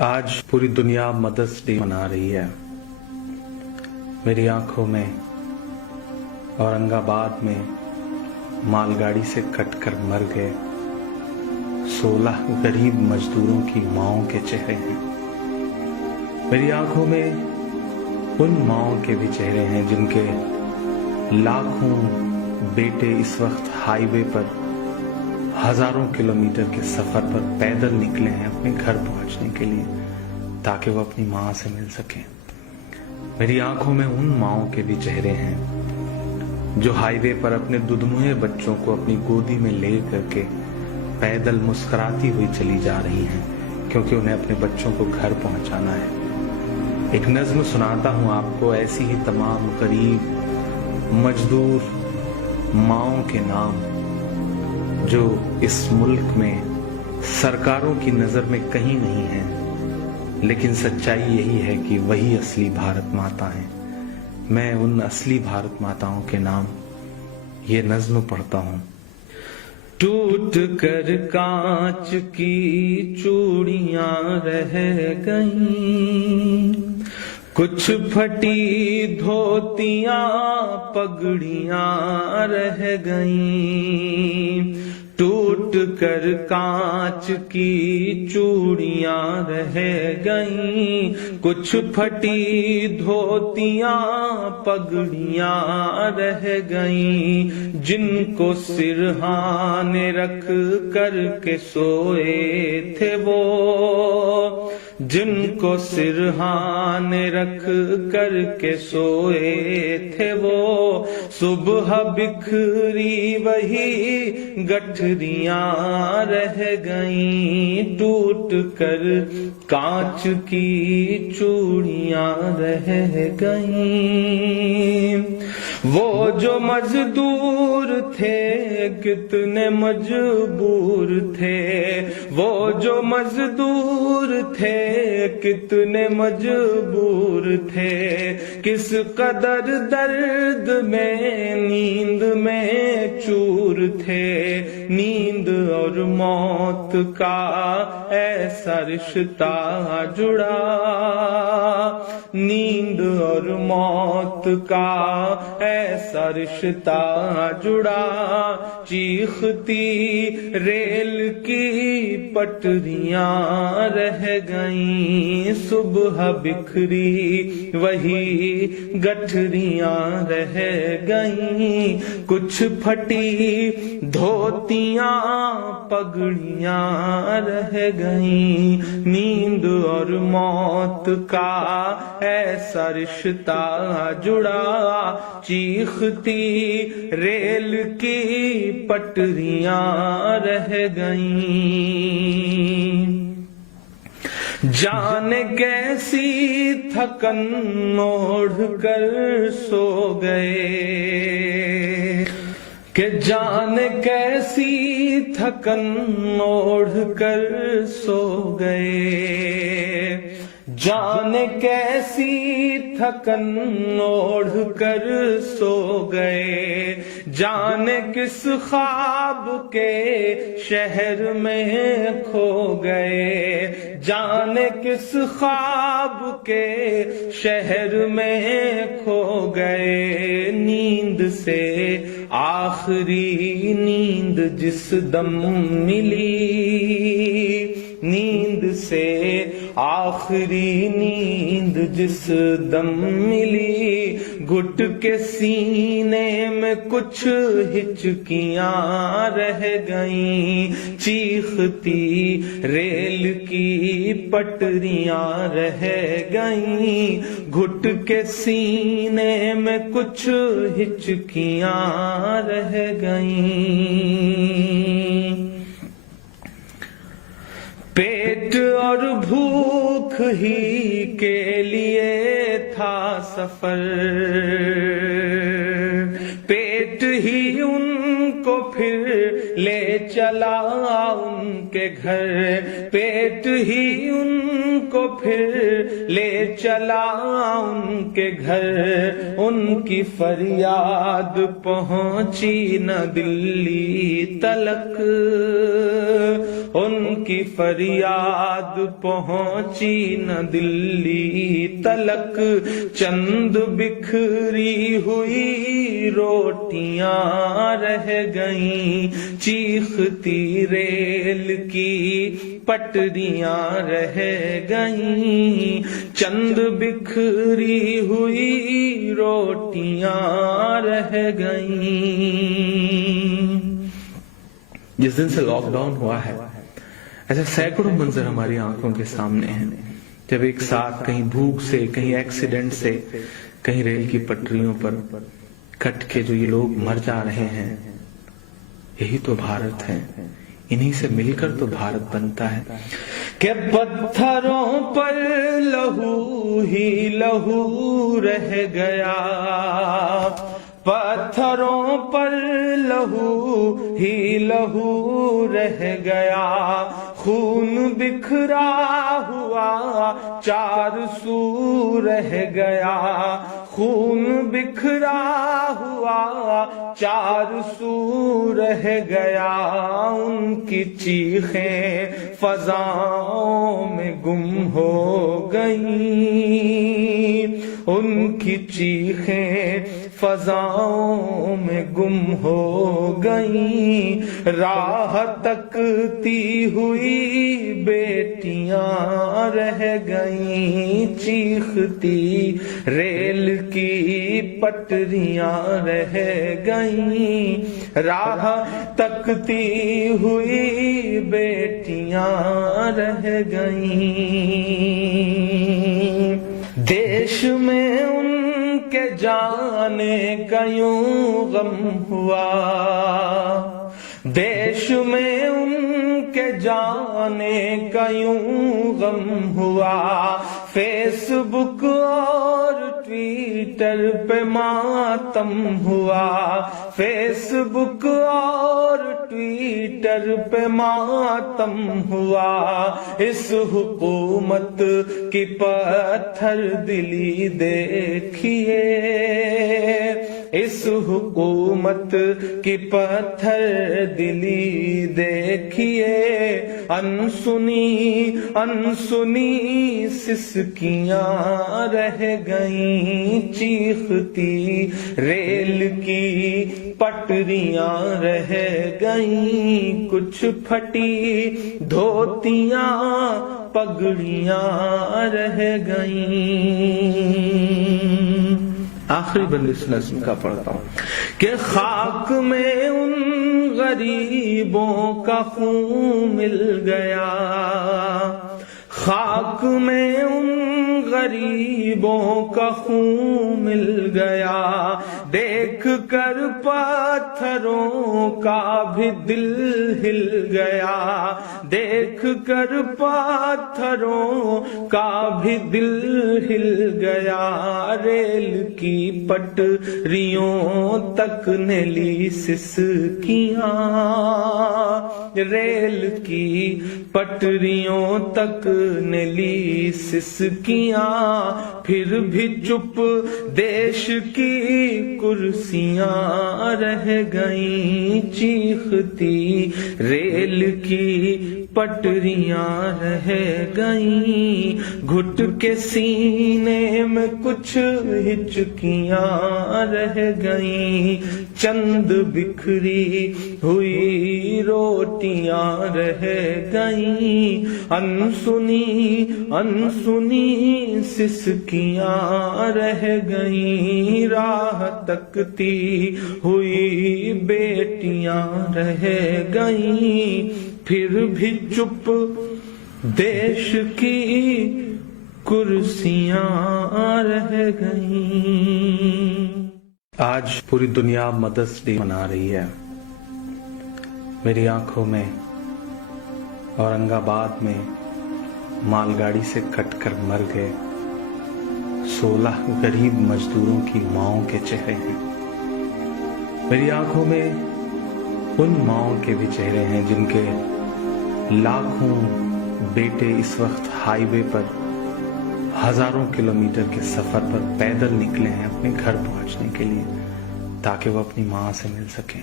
آج پوری دنیا مدرس ڈے منا رہی ہے۔ میری آنکھوں میں اورنگ آباد میں مال گاڑی سے کٹ کر مر گئے 16 غریب مزدوروں کی ماؤں کے چہرے ہیں۔ میری آنکھوں میں ان ماؤں کے بھی چہرے ہیں جن کے لاکھوں بیٹے اس وقت ہائی وے پر ہزاروں کلومیٹر کے سفر پر پیدل نکلے ہیں اپنے گھر پہنچنے کے لیے تاکہ وہ اپنی ماں سے مل سکیں۔ میری آنکھوں میں ان ماؤں کے بھی چہرے ہیں جو ہائی وے پر اپنے دودھ بچوں کو اپنی گودی میں لے کر کے پیدل مسکراتی ہوئی چلی جا رہی ہیں کیونکہ انہیں اپنے بچوں کو گھر پہنچانا ہے۔ ایک نظم سناتا ہوں آپ کو، ایسی ہی تمام غریب مزدور ماؤں کے نام جو اس ملک میں سرکاروں کی نظر میں کہیں نہیں ہیں، لیکن سچائی یہی ہے کہ وہی اصلی بھارت ماتا ہیں۔ میں ان اصلی بھارت ماتاؤں کے نام یہ نظم پڑھتا ہوں۔ ٹوٹ کر کانچ کی چوڑیاں رہ گئیں، کچھ پھٹی دھوتیاں پگڑیاں رہ گئیں۔ ٹوٹ کر کانچ کی چوڑیاں رہ گئیں، کچھ پھٹی دھوتیاں پگڑیاں رہ گئیں۔ جن کو سرہانے رکھ کر کے سوئے تھے وہ، جن کو سرہانے رکھ کر کے سوئے تھے وہ، صبح بکھری وہی گٹھریاں رہ گئیں۔ ٹوٹ کر کانچ کی چوڑیاں رہ گئیں۔ وہ جو مزدور تھے کتنے مجبور تھے، وہ جو مزدور تھے کتنے مجبور تھے، کس قدر درد میں نیند میں چور تھے۔ نیند اور موت کا ایسا رشتہ جڑا، نیند اور موت کا ایسا رشتہ جڑا، چیختی ریل کی پٹریاں رہ گئیں۔ صبح بکھری وہی گٹھریاں رہ گئیں، کچھ پھٹی دھوتیاں پگڑیاں رہ گئیں۔ نیند اور موت کا ایسا رشتہ جڑا، چیختی ریل کی پٹریاں رہ گئیں۔ جانے کیسی تھکن اوڑھ کر سو گئے، کہ جانے کیسی تھکن اوڑھ کر سو گئے۔ جانے کیسی تھکن اوڑھ کر سو گئے، جانے کس خواب کے شہر میں کھو گئے، جانے کس خواب کے شہر میں کھو گئے۔ نیند سے آخری نیند جس دم ملی، نیند سے آخری نیند جس دم ملی، گھٹ کے سینے میں کچھ ہچکیاں رہ گئیں۔ چیختی ریل کی پٹریاں رہ گئیں، گھٹ کے سینے میں کچھ ہچکیاں رہ گئیں۔ پیٹ اور بھوک ہی کے لیے تھا سفر، پیٹ ہی ان کو پھر لے چلا ان کے گھر، پیٹ ہی ان کو پھر لے چلا ان کے گھر، ان کی فریاد پہنچی نہ دلی تلک، ان کی فریاد پہنچی نہ دلی تلک، چند بکھری ہوئی روٹیاں رہ گئیں، چیختی ریل کی پٹریاں رہ گئیں، چند بکھری ہوئی روٹیاں رہ گئیں۔ جس دن سے لاک ڈاؤن ہوا ہے ایسے سینکڑوں منظر ہماری آنکھوں کے سامنے ہیں، جب ایک ساتھ کہیں بھوک سے، کہیں ایکسیڈنٹ سے، کہیں ریل کی پٹریوں پر کٹ کے جو یہ لوگ مر جا رہے ہیں۔ یہی تو بھارت ہے، انہی سے مل کر تو بھارت بنتا ہے کہ پتھروں پر لہو ہی لہو رہ گیا، پتھروں پر لہو ہی لہو رہ گیا، خون بکھرا ہوا چار سو رہ گیا، خون بکھرا ہوا چار سو رہ گیا، ان کی چیخیں فضاؤں میں گم ہو گئیں، ان کی چیخیں فضاؤں میں گم ہو گئیں، راہ تکتی ہوئی بیٹیاں رہ گئیں، چیختی ریل کی پٹریاں رہ گئیں، راہ تکتی ہوئی بیٹیاں رہ گئیں، دیش میں ان کے جانے کا یوں غم ہوا، دیش میں ان کے جانے کا یوں غم ہوا، فیس بک اور ٹویٹر پہ ماتم ہوا، فیس بک اور ٹویٹر پہ ماتم ہوا، اس حکومت کی پتھر دلی دیکھیے، اس حکومت کی پتھر دلی دیکھیے، انسنی انسنی سسکیاں رہ گئیں، چیختی ریل کی پٹریاں رہ گئیں، کچھ پھٹی دھوتیاں پگڑیاں رہ گئیں۔ آخری بند اس نظم کا پڑھتا ہوں کہ خاک میں ان غریبوں کا خون مل گیا، خاک میں ان غریبوں کا خون مل گیا، دیکھ کر پتھروں کا بھی دل ہل گیا، دیکھ کر پتھروں کا بھی دل ہل گیا، ریل کی پٹریوں تک نے لی سسکیاں، ریل کی پٹریوں تک نے لی سسکیاں، پھر بھی چپ دیش کی کرسیاں رہ گئیں، چیختی ریل کی پٹریاں رہ گئیں، گھٹ کے سینے میں کچھ ہچکیاں رہ گئیں، چند بکھری ہوئی روٹیاں رہ گئیں، انسنی انسنی سسکیاں رہ گئیں، راہ تکتی ہوئی بیٹیاں رہ گئیں، پھر بھی چپ دیش کی کرسیاں رہ گئیں۔ آج پوری دنیا مدرس ڈے منا رہی ہے، میری آنکھوں میں اورنگ آباد میں مال گاڑی سے کٹ کر مر گئے 16 غریب مزدوروں کی ماؤں کے چہرے ہیں، میری آنکھوں میں ان ماؤں کے بھی چہرے ہیں جن کے لاکھوں بیٹے اس وقت ہائی وے پر ہزاروں کلومیٹر کے سفر پر پیدل نکلے ہیں اپنے گھر پہنچنے کے لیے تاکہ وہ اپنی ماں سے مل سکیں۔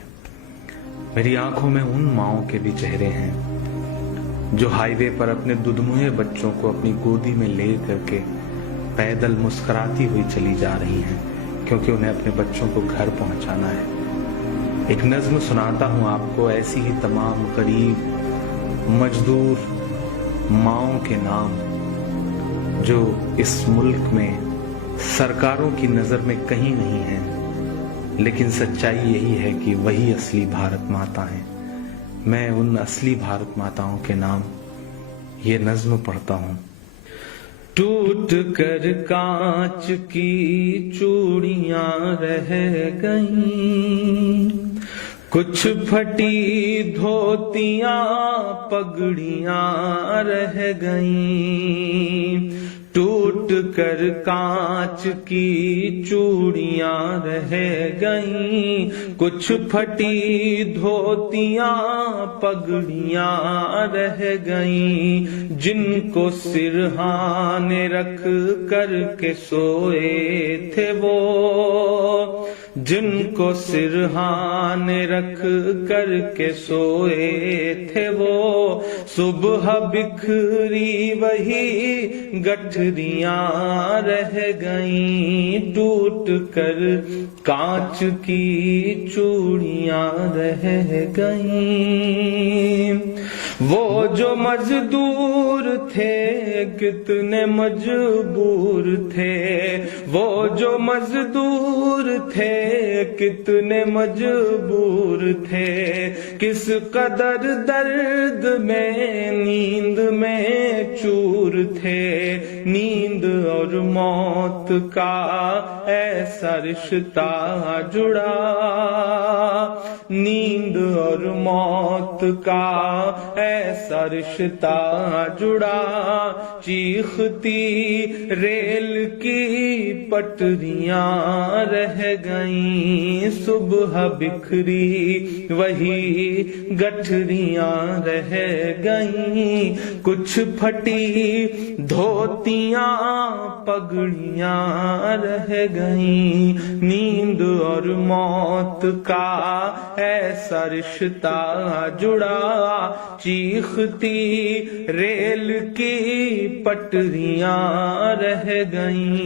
میری آنکھوں میں ان ماؤں کے بھی چہرے ہیں جو ہائی وے پر اپنے دودھموئے بچوں کو اپنی گودی میں لے کر کے پیدل مسکراتی ہوئی چلی جا رہی ہیں کیونکہ انہیں اپنے بچوں کو گھر پہنچانا ہے۔ ایک نظم سناتا ہوں آپ کو ایسی ہی تمام غریب مزدور ماؤں کے نام جو اس ملک میں سرکاروں کی نظر میں کہیں نہیں ہیں، لیکن سچائی یہی ہے کہ وہی اصلی بھارت ماتا ہیں۔ میں ان اصلی بھارت ماتاؤں کے نام یہ نظم پڑھتا ہوں۔ ٹوٹ کر کانچ کی چوڑیاں رہ گئیں، کچھ پھٹی دھوتیاں پگڑیاں رہ گئیں، ٹوٹ کر کانچ کی چوڑیاں رہ گئیں، کچھ پھٹی دھوتیاں پگڑیاں رہ گئیں، جن کو سرہانے رکھ کر کے سوئے تھے وہ، جن کو سرہانے رکھ کر کے سوئے تھے وہ، صبح بکھری وہی گٹھریاں رہ گئیں، ٹوٹ کر کانچ کی چوڑیاں رہ گئیں۔ وہ جو مزدور تھے کتنے مجبور تھے، وہ جو مزدور تھے کتنے مجبور تھے، کس قدر درد میں نیند میں چور تھے، نیند اور موت کا ایسا رشتہ جڑا، نیند اور موت کا ایسا رشتہ جڑا، چیختی ریل کی پٹریاں رہ گئیں، صبح بکھری وہی گٹھریاں رہ گئیں، کچھ پھٹی دھوتیاں پگڑیاں رہ گئیں، نیند اور موت کا ایسا رشتہ جڑا، چیختی ریل کی پٹریاں رہ گئیں،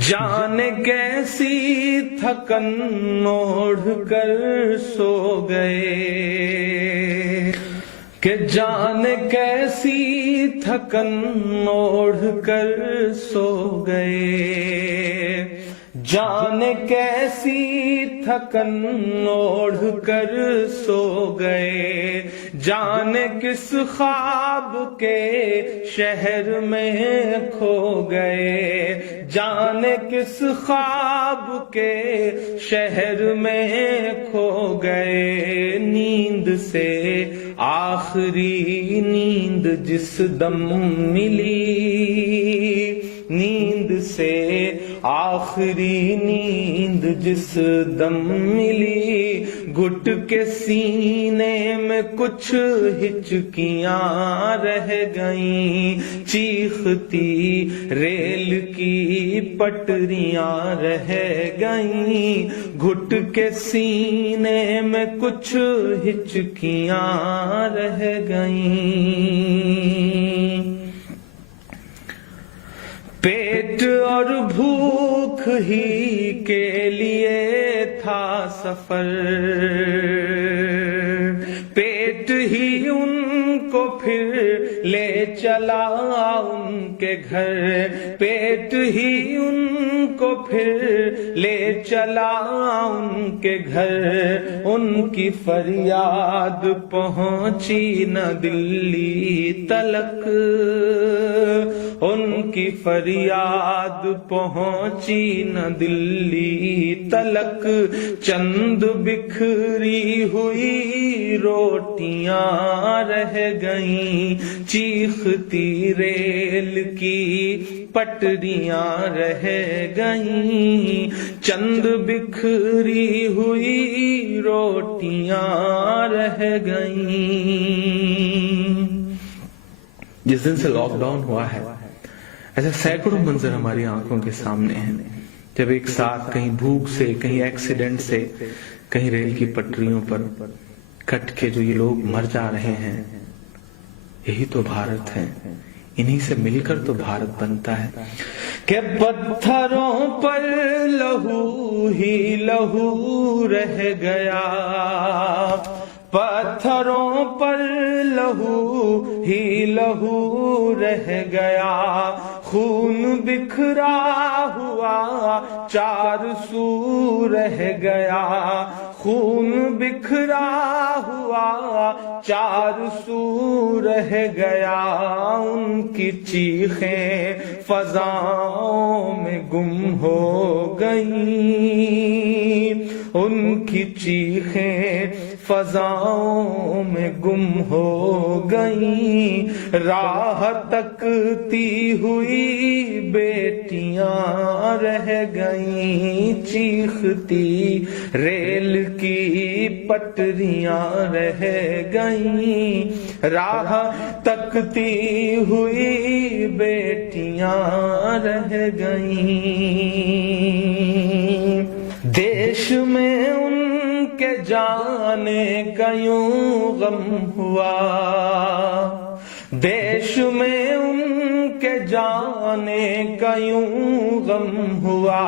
جانے کیسی تھکن اوڑھ کر سو گئے، کہ جانے کیسی تھکن اوڑھ کر سو گئے، جانے کیسی تھکن اوڑھ کر سو گئے، جانے کس خواب کے شہر میں کھو گئے، جانے کس خواب کے شہر میں کھو گئے، نیند سے آخری نیند جس دم ملی، نیند سے آخری نیند جس دم ملی، گھٹ کے سینے میں کچھ ہچکیاں رہ گئیں، چیختی ریل کی پٹریاں رہ گئیں، گھٹ کے سینے میں کچھ ہچکیاں رہ گئیں، پیٹ اور بھوک ہی کے لیے تھا سفر، پیٹ ہی ان کو پھر لے چلا ان کے گھر، پیٹ ہی ان کو پھر لے چلا ان کے گھر، ان کی فریاد پہنچی نہ دلی تلک، ان کی فریاد پہنچی نہ دلی تلک، چند بکھری ہوئی روٹیاں رہ گئیں، چیختی ریل کی پٹریاں رہ گئیں، چند بکھری ہوئی روٹیاں رہ گئیں، جس دن سے لاک ڈاؤن ہوا ہے ایسے سینکڑوں منظر ہماری آنکھوں کے سامنے ہیں، جب ایک ساتھ کہیں بھوک سے، کہیں ایکسیڈنٹ سے، کہیں ریل کی پٹریوں پر کٹ کے جو یہ لوگ مر جا رہے ہیں۔ یہی تو بھارت ہے، انہی سے مل کر تو بھارت بنتا ہے کہ پتھروں پر لہو ہی لہو رہ گیا، پتھروں پر لہو ہی لہو رہ گیا، خون بکھرا ہوا چار سو رہ گیا، خون بکھرا ہوا چار سو رہ گیا، ان کی چیخیں فضاؤں میں گم ہو گئیں، ان کی چیخیں فضاؤں میں گم ہو گئیں، راہ تکتی ہوئی بیٹیاں رہ گئیں، چیختی ریل کی پٹریاں رہ گئیں، راہ تکتی ہوئی بیٹیاں رہ گئیں، دیش میں ان کے جانے کا یوں غم ہوا، دیش میں ان کے جانے کا یوں غم ہوا،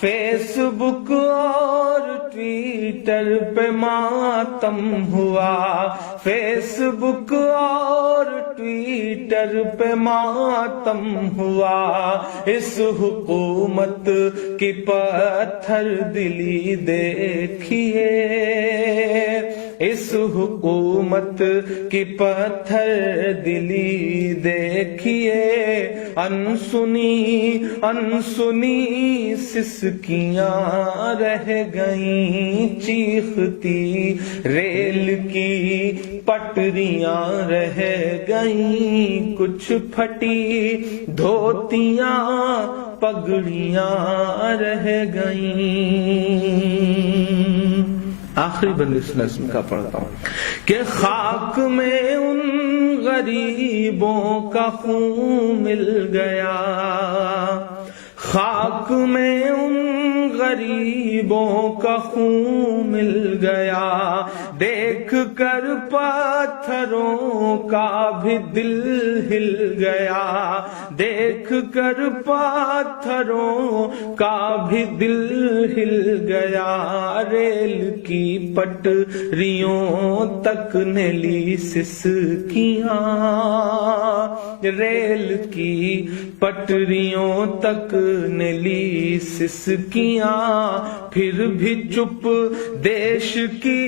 فیس بک اور ٹویٹر پہ ماتم ہوا، فیس بک اور ٹویٹر پہ ماتم ہوا، اس حکومت کی پتھر دلی دیکھیے، اس حکومت کی پتھر دلی دیکھیے، انسنی انسنی سسکیاں رہ گئیں، چیختی ریل کی پٹریاں رہ گئیں، کچھ پھٹی دھوتیاں پگڑیاں رہ گئیں۔ آخری بند اس نظم کا پڑھتا ہوں کہ خاک میں ان غریبوں کا خون مل گیا، خاک میں ان غریبوں کا خون مل گیا، دیکھ کر پتھروں کا بھی دل ہل گیا، دیکھ کر پتھروں کا بھی دل ہل گیا، ریل کی پٹریوں تک نے لی سسکیاں، ریل کی پٹریوں تک نے لی سسکیاں، پھر بھی چپ دیش کی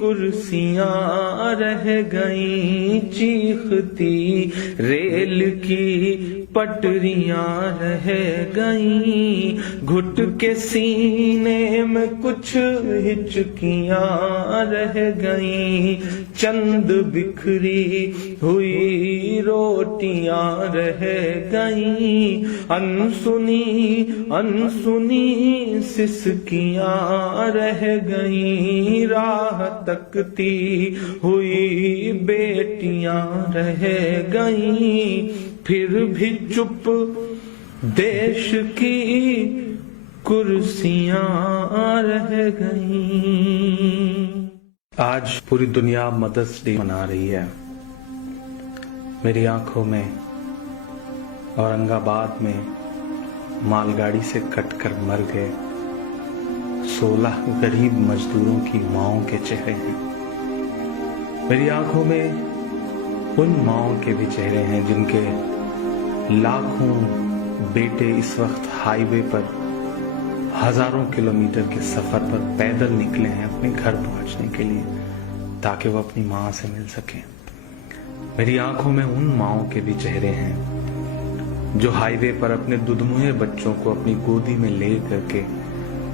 کرسیاں رہ گئیں، چیختی ریل کی پٹریاں رہ گئیں، گھٹ کے سینے میں کچھ ہچکیاں رہ گئیں، چند بکھری ہوئی روٹیاں رہ گئیں، انسنی انسنی سسکیاں رہ گئیں، راہ تکتی ہوئی بیٹیاں رہ گئیں، پھر بھی چپ دیش کی کرسیاں رہ گئیں۔ آج پوری دنیا مدرس ڈے منا رہی ہے، میری آنکھوں میں اورنگ آباد میں مال گاڑی سے کٹ کر مر گئے 16 غریب مزدوروں کی ماؤں کے چہرے ہیں، میری آنکھوں میں ان ماؤں کے بھی چہرے ہیں جن کے لاکھوں بیٹے اس وقت ہائی وے پر ہزاروں کلومیٹر کے سفر پر پیدل نکلے ہیں اپنے گھر پہنچنے کے لیے تاکہ وہ اپنی ماں سے مل سکیں۔ میری آنکھوں میں ان ماؤں کے بھی چہرے ہیں جو ہائی وے پر اپنے دودھ بچوں کو اپنی گودی میں لے کر کے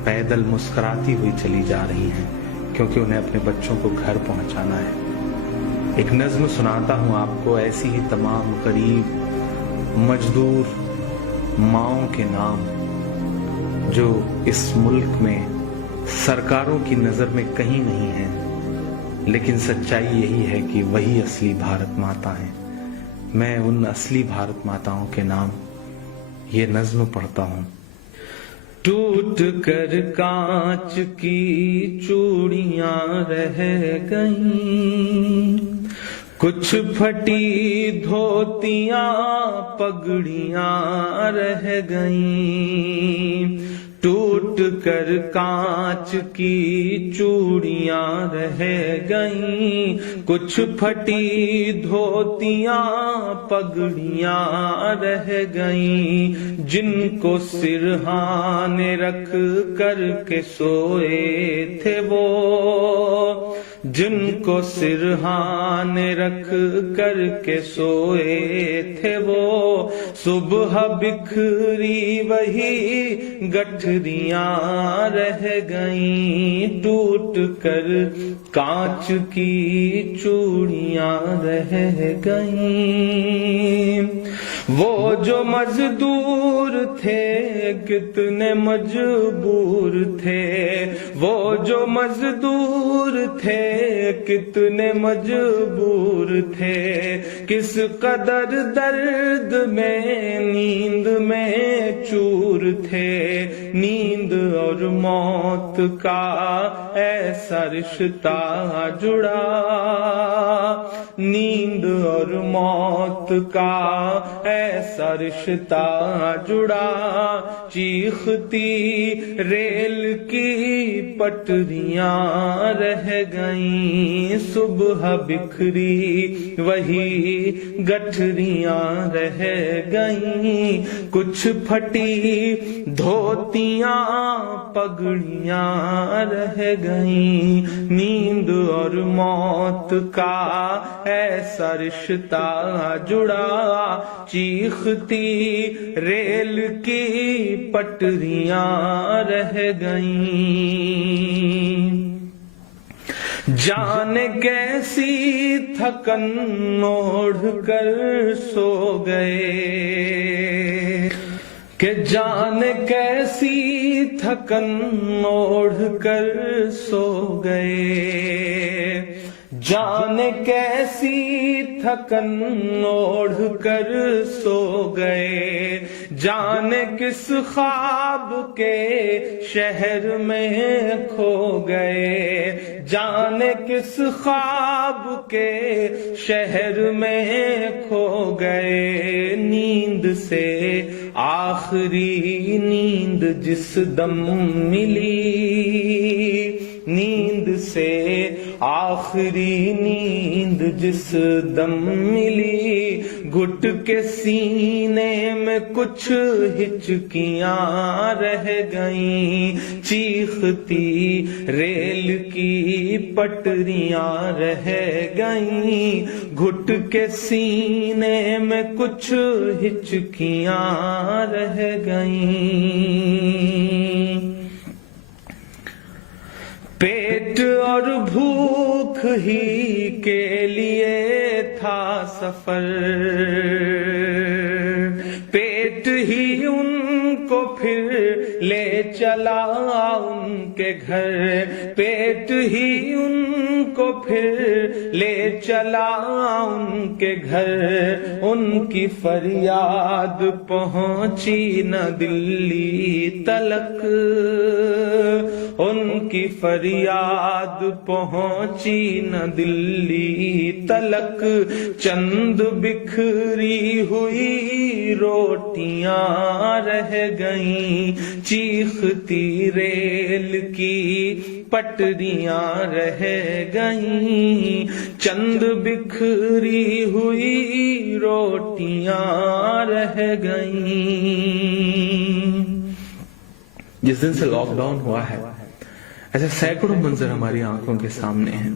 پیدل مسکراتی ہوئی چلی جا رہی ہیں کیونکہ انہیں اپنے بچوں کو گھر پہنچانا ہے۔ ایک نظم سناتا ہوں آپ کو، ایسی ہی تمام غریب مزدور ماؤں کے نام جو اس ملک میں سرکاروں کی نظر میں کہیں نہیں ہیں، لیکن سچائی یہی ہے کہ وہی اصلی بھارت ماتا ہیں۔ میں ان اصلی بھارت ماتاؤں کے نام یہ نظم پڑھتا ہوں. ٹوٹ کر کانچ کی چوڑیاں رہ گئیں، کچھ پھٹی دھوتیاں پگڑیاں رہ گئیں. ٹوٹ کر کانچ کی چوڑیاں رہ گئیں، کچھ پھٹی دھوتیاں پگڑیاں رہ گئیں. جن کو سرہانے رکھ کر کے سوئے تھے وہ، جن کو سرہانے رکھ کر کے سوئے تھے وہ، صبح بکھری وہی گٹھریاں رہ گئیں. ٹوٹ کر کانچ کی چوڑیاں رہ گئیں. وہ جو مزدور تھے کتنے مجبور تھے، وہ جو مزدور تھے کتنے مجبور تھے. کس قدر درد میں نیند میں چور تھے. نیند اور موت کا ایسا رشتہ جڑا، نیند اور موت کا ایسا رشتہ جڑا. چیختی ریل کی پٹریاں رہ گئیں، صبح بکھری وہی گٹھریاں رہ گئیں. کچھ پھٹی دھوتیاں پگڑیاں رہ گئیں. نیند اور موت کا ایسا رشتہ جڑا، چیختی ریل کی پٹریاں رہ گئیں. جانے کیسی تھکن اوڑھ کر سو گئے، کہ جانے کیسی تھکن اوڑھ کر سو گئے. جانے کیسی تھکن اوڑھ کر سو گئے. جانے کس خواب کے شہر میں کھو گئے. جانے کس خواب کے شہر میں کھو گئے. نیند سے آخری نیند جس دم ملی، نیند سے آخری نیند جس دم ملی. گھٹ کے سینے میں کچھ ہچکیاں رہ گئیں. چیختی ریل کی پٹریاں رہ گئیں. گھٹ کے سینے میں کچھ ہچکیاں رہ گئیں. پیٹ اور بھوک ہی کے لیے تھا سفر، پیٹ ہی ان کو پھر لے چلا ان کے گھر. پیٹ ہی ان کو پھر لے چلا ان کے گھر. ان کی فریاد پہنچی نہ دلی تلک، ان کی فریاد پہنچی نہ دلی تلک. چند بکھری ہوئی روٹیاں رہ گئیں. چیختی ریل کی پٹریاں رہ گئیں. چند بکھری ہوئی روٹیاں رہ گئیں. جس دن سے لاک ڈاؤن ہوا ہے ایسے سینکڑوں منظر ہماری آنکھوں کے سامنے ہیں،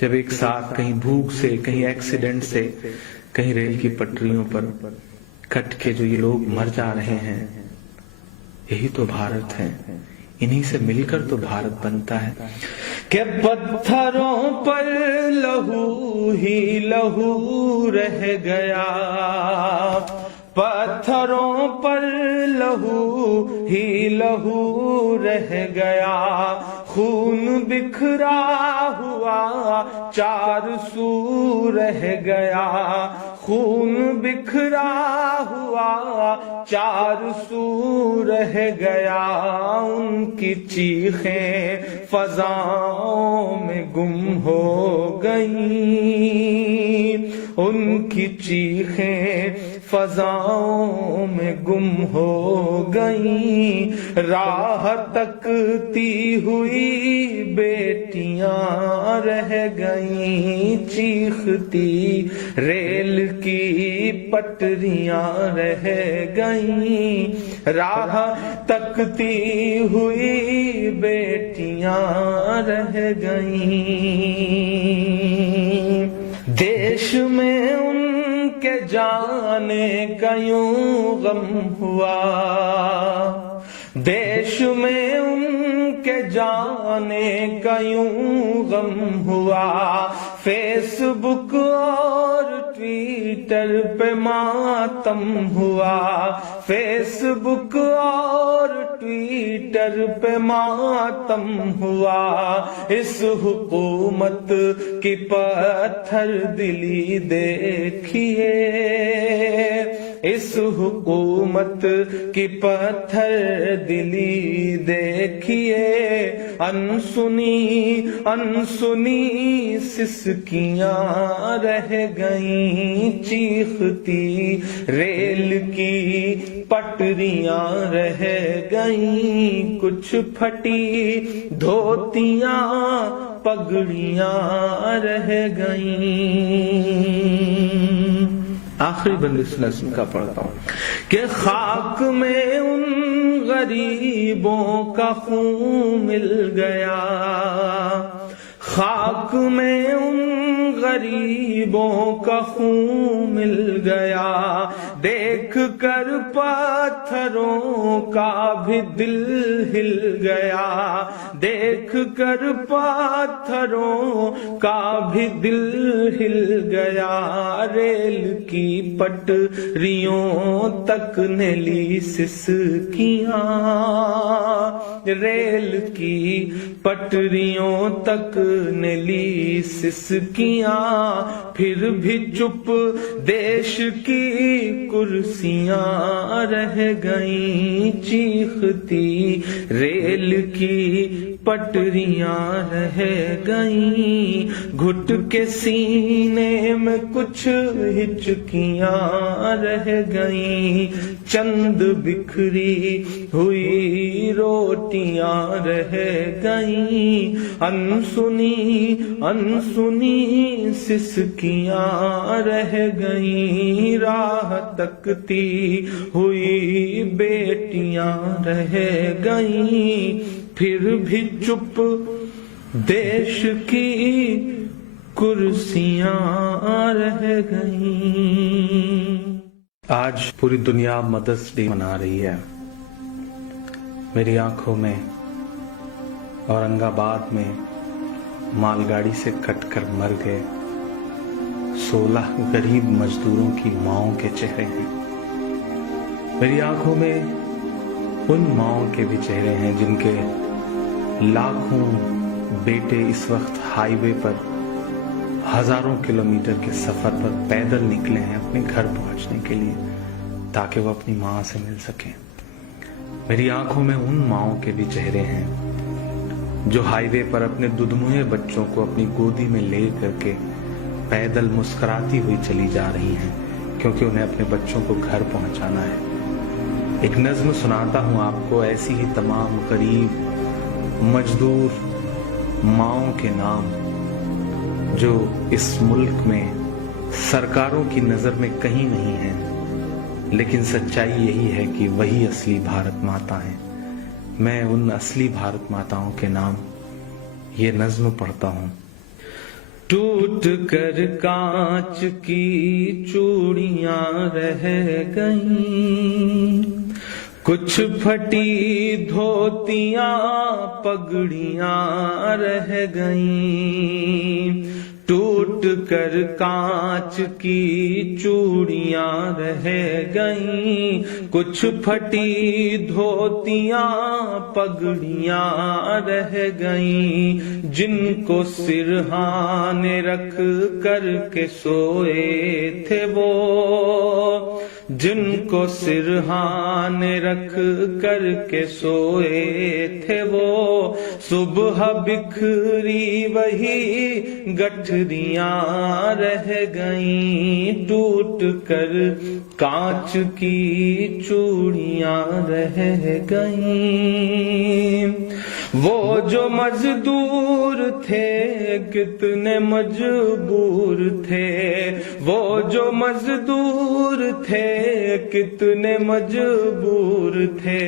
جب ایک ساتھ کہیں بھوک سے، کہیں ایکسیڈنٹ سے، کہیں ریل کی پٹریوں پر کٹ کے جو یہ لوگ مر جا رہے ہیں. یہی تو بھارت ہے، انہی سے مل کر تو بھارت بنتا ہے. کہ پتھروں پر لہو ہی لہو رہ گیا، پتھروں پر لہو ہی لہو رہ گیا. خون بکھرا ہوا چار سو رہ گیا، خون بکھرا ہوا چار سو رہ گیا، ان کی چیخیں فضاؤں میں گم ہو گئیں، ان کی چیخیں فضاؤں میں گم ہو گئیں، راہ تکتی ہوئی بیٹیاں رہ گئیں، چیختی ریل کی پٹریاں رہ گئیں، راہ تکتی ہوئی بیٹیاں رہ گئیں، دیش میں ان کے جانے کا یوں غم ہوا، دیش میں ان کے جانے کا یوں غم ہوا، فیس بک اور ٹویٹر پہ ماتم ہوا، فیس بک اور ٹویٹر پہ ماتم ہوا، اس حکومت کی پتھر دلی دیکھیے، اس حکومت کی پتھر دلی دیکھیے، انسنی انسنی سسکیاں رہ گئیں، چیختی ریل کی پٹریاں رہ گئیں، کچھ پھٹی دھوتیاں پگڑیاں رہ گئیں۔ آخری بند اس نظم کا پڑھتا ہوں کہ خاک میں ان غریبوں کا خون مل گیا، خاک میں ان غریبوں کا خون مل گیا، دیکھ کر پتھروں کا بھی دل ہل گیا، دیکھ کر پتھروں کا بھی دل ہل گیا، ریل کی پٹریوں تک نے لی سسکیاں، ریل کی پٹریوں تک نے لی سسکیاں، پھر بھی چپ دیش کی کرسیاں رہ گئیں، چیختی ریل کی پٹریاں رہ گئیں، گھٹ کے سینے میں کچھ ہچکیاں رہ گئیں، چند بکھری ہوئی روٹیاں رہ گئیں، انسنی انسنی سسکیاں رہ گئیں، راہ تکتی ہوئی بیٹیاں رہ گئیں، پھر بھی چپ دیش کی کرسیاں رہ گئیں۔ آج پوری دنیا مدرس ڈے منا رہی ہے، میری آنکھوں میں اورنگ آباد میں مال گاڑی سے کٹ کر مر گئے 16 غریب مزدوروں کی ماؤں کے چہرے ہیں، میری آنکھوں میں ان ماؤں کے بھی چہرے ہیں جن کے لاکھوں بیٹے اس وقت ہائی وے پر ہزاروں کلومیٹر کے سفر پر پیدل نکلے ہیں اپنے گھر پہنچنے کے لیے تاکہ وہ اپنی ماں سے مل سکیں، میری آنکھوں میں ان ماؤں کے بھی چہرے ہیں جو ہائی وے پر اپنے دودھموئے بچوں کو اپنی گودی میں لے کر کے پیدل مسکراتی ہوئی چلی جا رہی ہیں کیونکہ انہیں اپنے بچوں کو گھر پہنچانا ہے۔ ایک نظم سناتا ہوں آپ کو، ایسی ہی تمام غریب مزدور ماؤں کے نام جو اس ملک میں سرکاروں کی نظر میں کہیں نہیں ہیں، لیکن سچائی یہی ہے کہ وہی اصلی بھارت ماتا ہیں۔ میں ان اصلی بھارت ماتاؤں کے نام یہ نظم پڑھتا ہوں۔ ٹوٹ کر کانچ کی چوڑیاں رہ گئیں، کچھ پھٹی دھوتیاں پگڑیاں رہ گئیں، ٹوٹ کر کانچ کی چوڑیاں رہ گئیں، کچھ پھٹی دھوتیاں پگڑیاں رہ گئیں، جن کو سرہانے رکھ کر کے سوئے تھے وہ، جن کو سرہانے رکھ کر کے سوئے تھے وہ، صبح بکھری وہی گٹھریاں رہ گئیں، ٹوٹ کر کانچ کی چوڑیاں رہ گئیں۔ وہ جو مزدور تھے کتنے مجبور تھے، وہ جو مزدور تھے کتنے مجبور تھے،